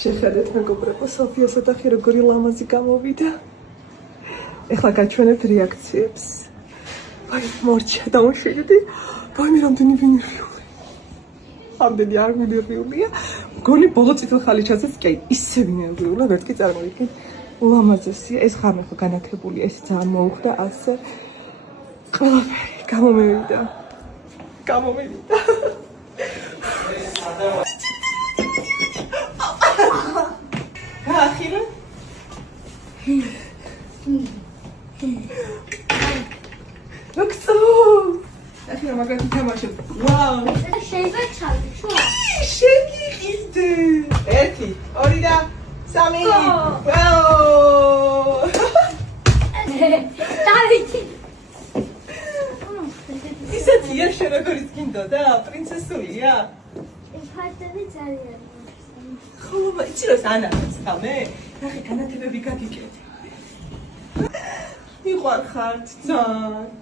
შეხედეთ მეგობრებო, სოფიასა და ხი როგორი ლამაზი გამოვიდა. ეხლა გაჩვენებთ რეაქციებს. ვაი, მორჩა დავუშვიდი. ვაი, მე რამდენი ვინერვიული. ამდენი არ ვინერვიულია. მგონი ბოლო წითელ ხალიჩასაც კი ისე ვინერვიულა, ვერტკი წარმოვიდგინე. ულამაზესია, ეს ღამე ხო განათებულია, ეს ძალიან მოუხდა ასე. ყველაფერი გამომივიდა. გამომივიდა. გაახირე? როქსო! ახლა მაგათი თამაშობ. ვაუ! შეიძლება ჩავიჩო? შეგიყიდე. 1, 2 და 3. ვაუ! დავიჩი. ისეთია შენ როგორიც გინდოდა? პრინცესულია? ფარტები ძალიან. ხოლმე იცი რომ ანანას ხამე? ნახე განათებები გაგიკეთე. მიყვარხართ ძალიან.